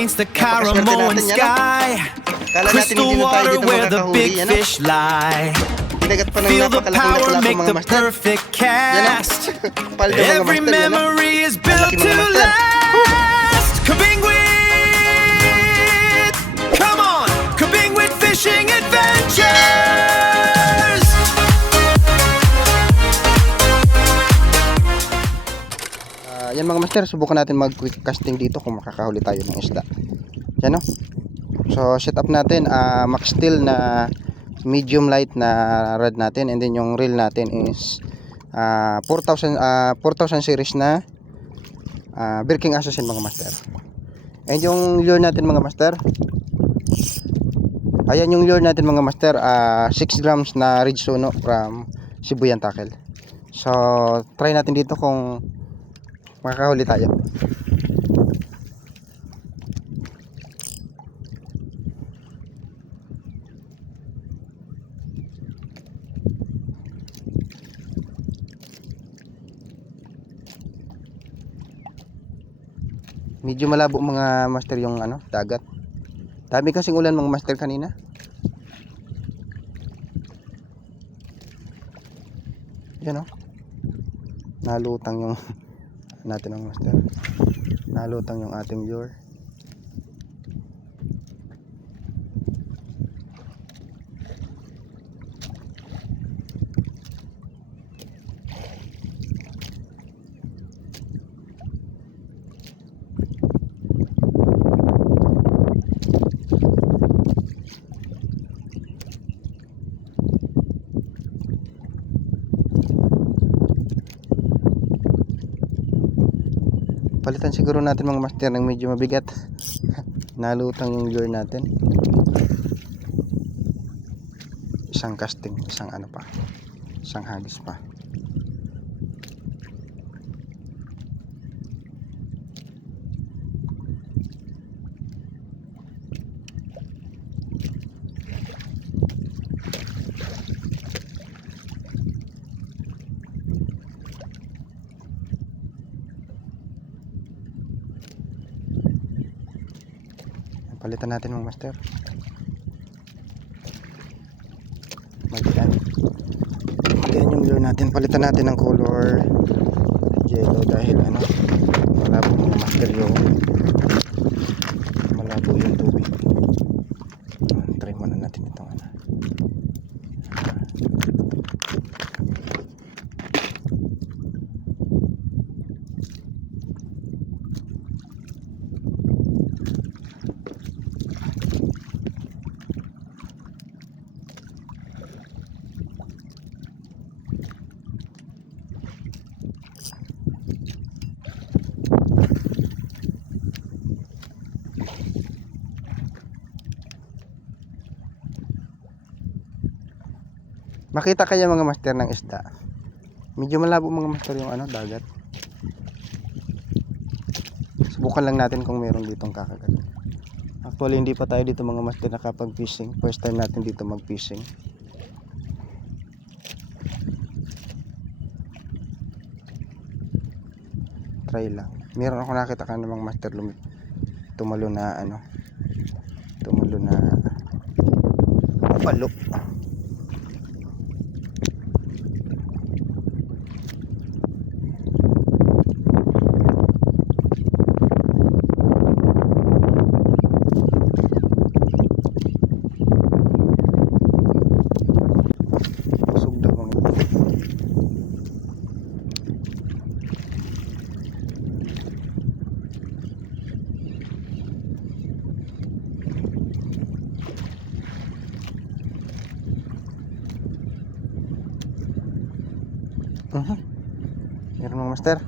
paints the Caramoan sky. Crystal water where the big fish lie. Feel the power, make the perfect cast. Every memory is built to last. Kabingwit! Come on! Kabingwit Fishing Adventures! Yan mga master, subukan natin mag quick casting dito kung makakahuli tayo ng isda. Yan o. So set up natin max steel na medium light na rod natin, and then yung reel natin is 4000 series na Birking Assassin mga master. And yung lure natin mga master, ayan yung lure natin mga master, 6 grams na Ridge Suno from Sibuyan Tackle. So try natin dito kung makakahuli tayo. Medyo malabo mga master yung dagat. Dami kasing ulan mga master kanina. Yan o. Nalutang yung natin ang master. Nalutang yung ating lure. Palitan siguro natin mga master ng medyo mabigat. Nalutang yung lure natin. Isang casting, isang isang hagis pa. Palitan natin mga master. Magyan yung lure natin. Palitan natin ng color yellow dahil malabo mga master yung tubig. Try muna natin itong makita kaya mga master ng isda. Medyo malabo mga master yung dagat. Subukan lang natin kung meron ditong kakagat. Actually hindi pa tayo dito mga master nakapag fishing. First time natin dito mag fishing. Try lang. Meron ako nakita ka namang master tumalo na palo. Meron mga master.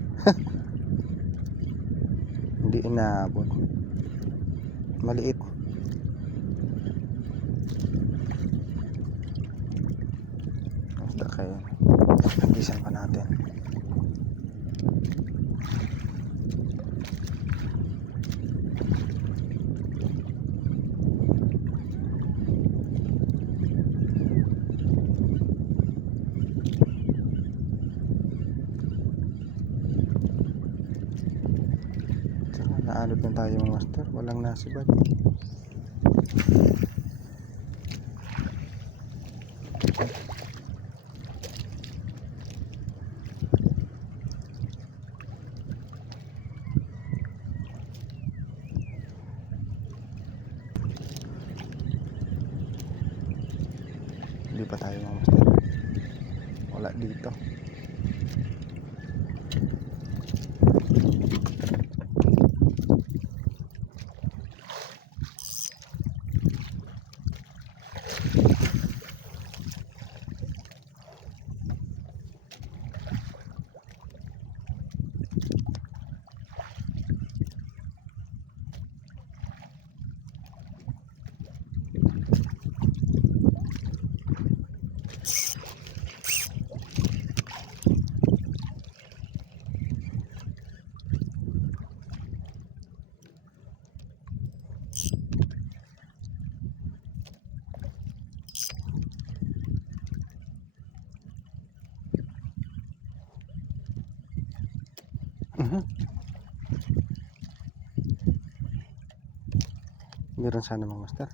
Hindi inaabot. Maliit. Basta kayo. Nagisan pa natin. Naalod na tayo mga master, walang nasibad. Hindi pa tayo mga master, wala dito. Meron sana mga master,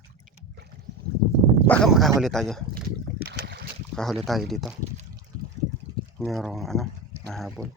baka makahuli tayo dito. Merong nahabol.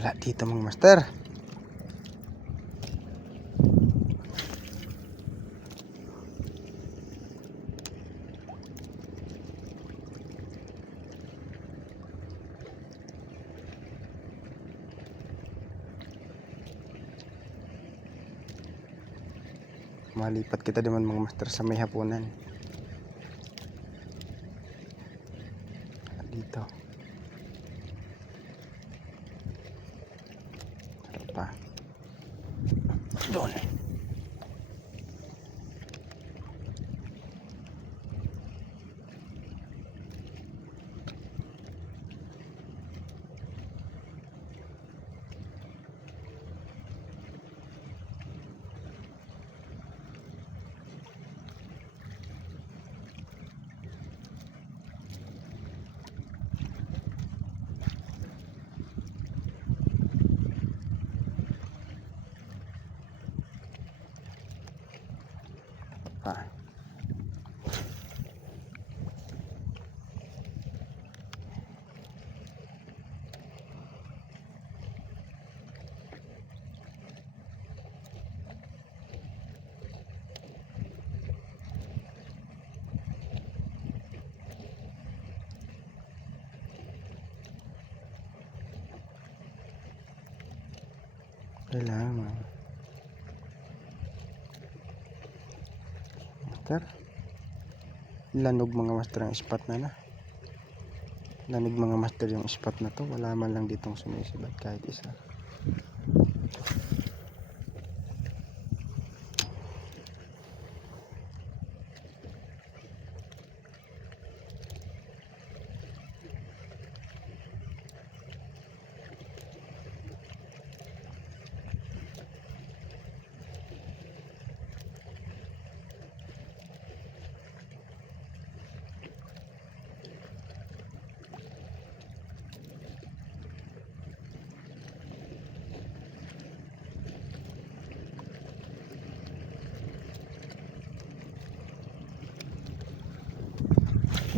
Wala dito mga master. Malipat kita naman mga master sa may hapunan. dito. Sarap pa. Doon. Pa. Kailangan. Master. Lanog mga master ang spot na. Lanig mga master yung spot na to. Wala man lang ditong sumisibat kahit isa.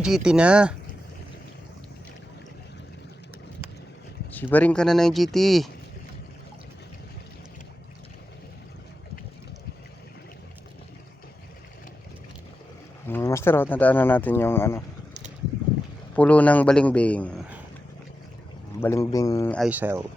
GT na. Sibarin ka na ng GT. Master, tandaan na natin yung pulo ng balingbing. Balingbing isel.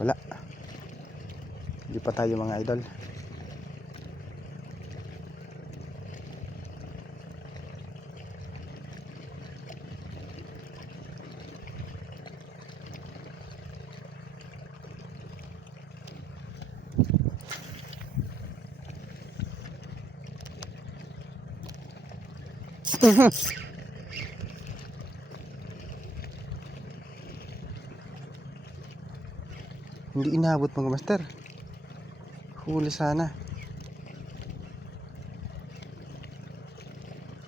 Wala. Hindi pa tayo mga idol. Hindi inabot mga master. Huli sana.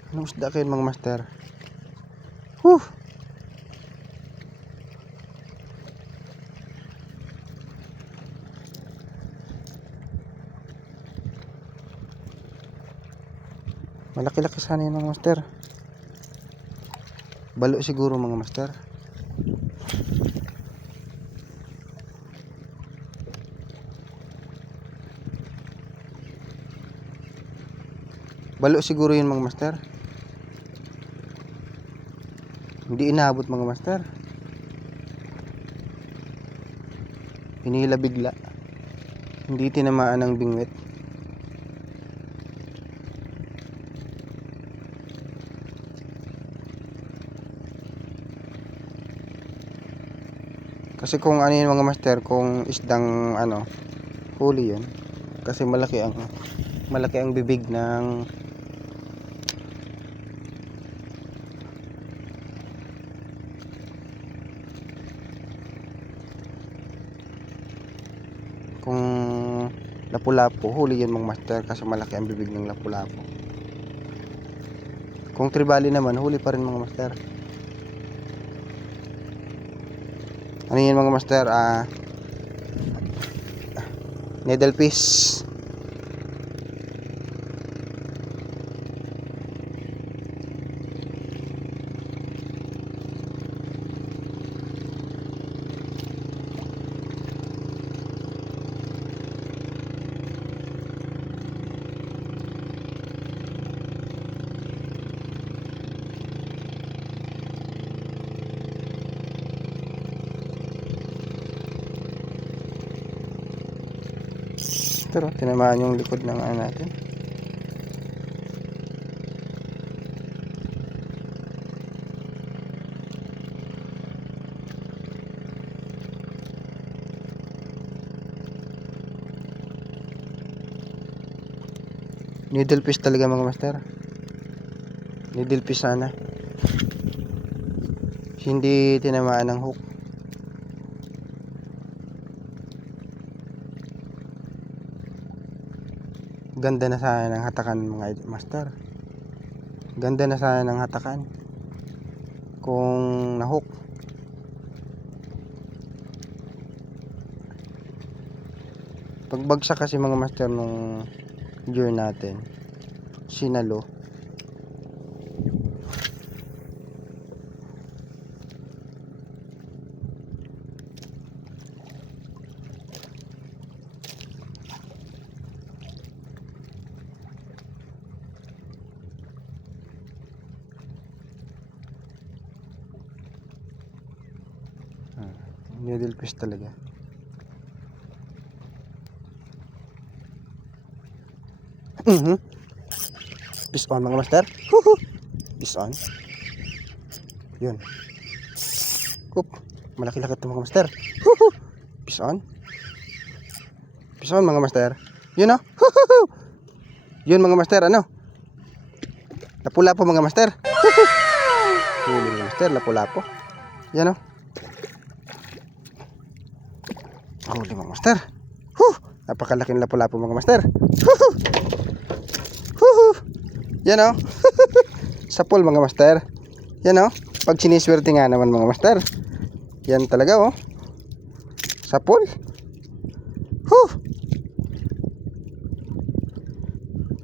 Anong isda kayo mga master? Malaki-laki sana yun mga master. Balo siguro mga master. Balo siguro yun mga master. Hindi inabot mga master. Hinila bigla. Hindi tinamaan ng bingwit. Kasi kung ano yun mga master, kung isdang huli yun. Kasi malaki ang bibig ng kung lapu-lapu, huli yun mga master kasi malaki ang bibig ng lapu-lapu. Kung tribali naman, huli pa rin mga master. Ano yun mga master? Needlefish. master, oh. Tinamaan yung likod ng ano natin. Needle fish talaga mga master. Needle fish sana. Hindi tinamaan ng hook. Ganda na sana ng hatakan mga master. Ganda na sana ng hatakan kung na-hook. Pagbagsak kasi mga master nung lure natin, sinalo. Needle fish talaga. Fish on mga master. Fish on. Yun. Kup. Malaki-laki ito mga master. Fish on. Fish on mga master. Yun o. Yun mga master. Ano? Lapu-lapo mga master. Huli mga master. Lapu-lapo. Yan o. Huli mga master. Napakalaking lapu-lapo mga master. Yan o. Sa pool mga master. Yan o. Pag siniswerte nga naman mga master. Yan talaga o. Sa pool.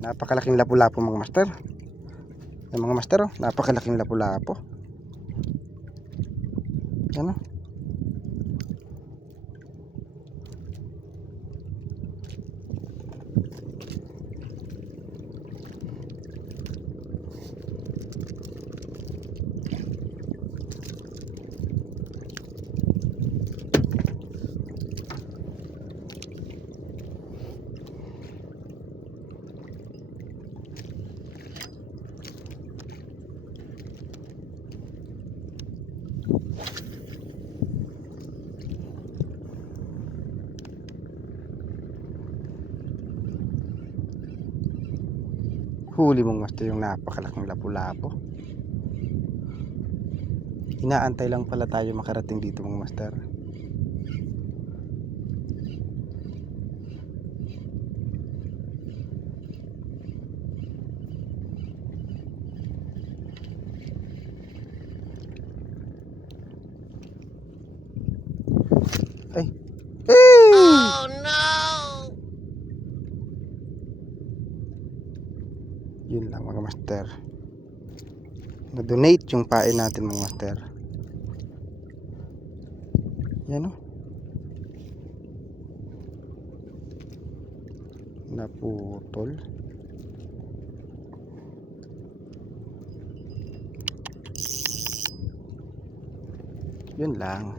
Napakalaking lapu-lapo mga master. Yan mga master o. Napakalaking lapu-lapo. Yan o. Huli mong master yung napakalaking lapu-lapo. Inaantay lang pala tayo makarating dito mga master. Ay. Oh no. Yun lang mga master. Na-donate yung pain natin mga master. Yan o. Naputol. Yun lang.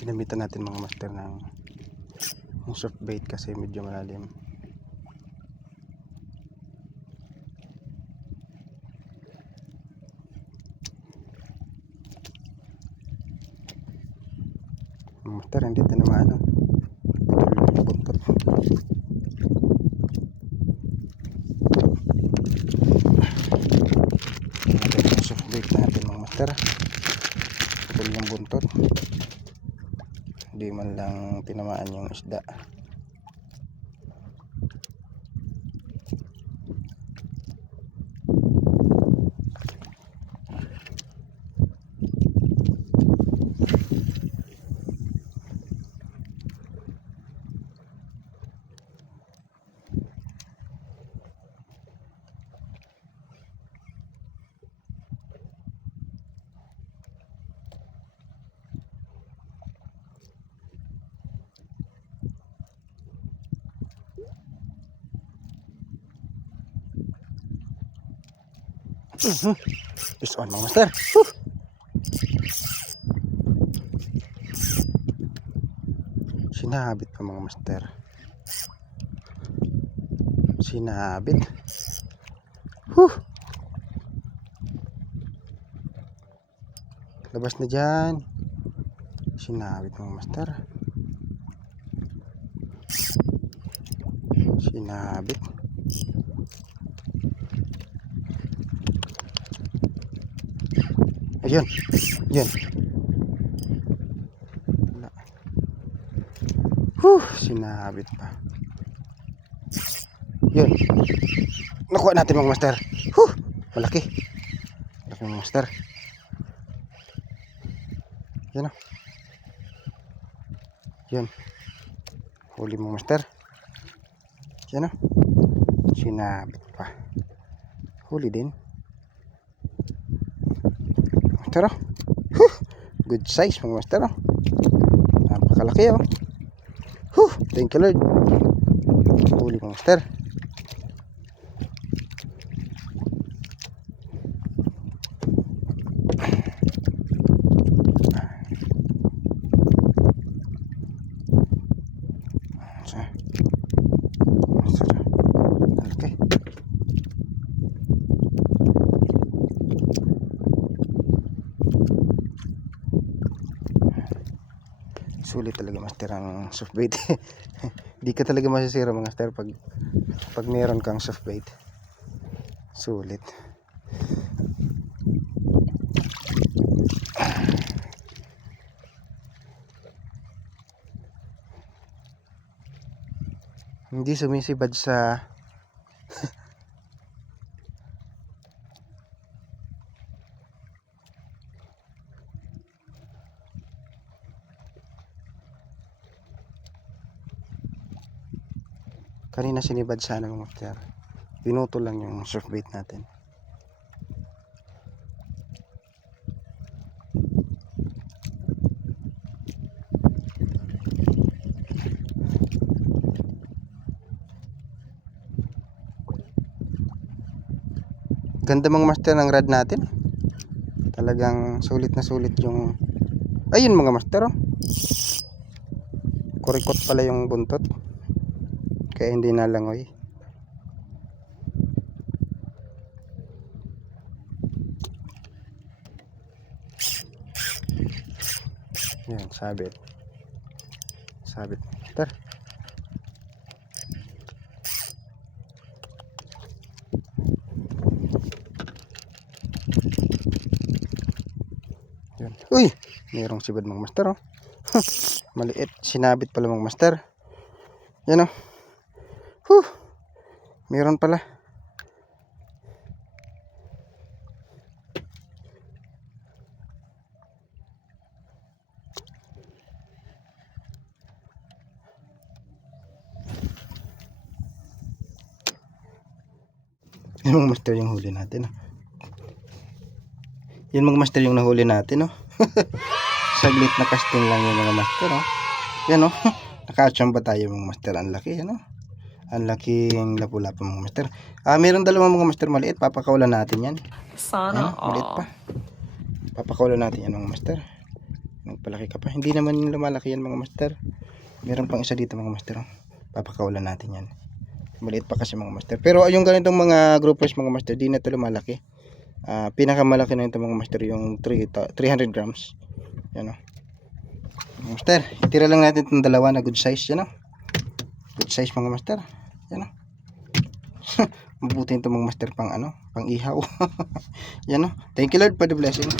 Ginamitan natin mga master ng soft bait kasi medyo malalim. Mga master, hindi ito naman ano. Buntot. Soft bait natin mga master. Putol yung buntot. Hindi man lang tinamaan yung isda. Fish on mga master. Woo! Sinabit pa mga master. Sinabit. Labas na dyan. Sinabit mga master. Sinabit. Ayun. Ayun. Sinabit pa. Yun. Nakuha natin mga master. Malaki. Malaki mga master. Yan o. Yun. Huli mga master. Yan o. Sinabit pa. Huli din. Master o. Good size mga master o. Napakalaki o. Thank you Lord. Huli mga master. Okay. Sulit talaga master ang soft bait. Di ka talaga masisira mga master pag meron kang soft bait. Sulit. Hindi sumisibad sa kanina sinibad sana mga master. Pinuto lang yung surf bait natin. Ganda mga master ng rod natin. Talagang sulit na sulit yung ayun mga master oh. Kurikot pala yung buntot. Kaya hindi nalangoy. Yan, sabit. Sabit. Master. Yan. Uy! Mayroong sibad mga master oh. Maliit. Sinabit pala mga master. Yan oh. Meron pala. Yan mga master yung huli natin. Yan mga master yung nahuli natin. Saglit na casting lang yung mga master. Yan nakachamba tayo mga master. Ang laki. Ang laking lapu-lapu mga master. Meron dalawang mga master maliit. Papakawalan natin yan. Sana maliit pa. Papakawalan natin yan mga master. Nagpalaki ka pa. Hindi naman yung lumalaki yan mga master. Meron pang isa dito mga master. Papakawalan natin yan. Maliit pa kasi mga master. Pero yung ganitong mga groupers mga master, di na ito lumalaki. Pinakamalaki na ito mga master yung 300 grams. Yan o. Master, itira lang natin itong dalawa na good size. Yan o. Good size mga master. Yan o. Mabuti ito mga master pang pang ihaw. Yan o. Thank you Lord for the blessing.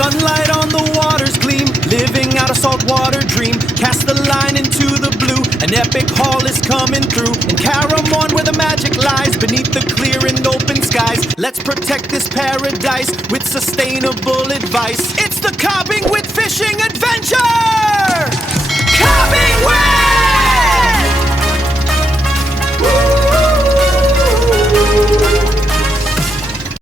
Sunlight on the water's gleam, living out a saltwater dream. Cast the line into the blue, an epic haul is coming through. In Caramon where the magic lies, beneath the clear and open skies. Let's protect this paradise with sustainable advice. It's the Cobbing with Fishing Adventure!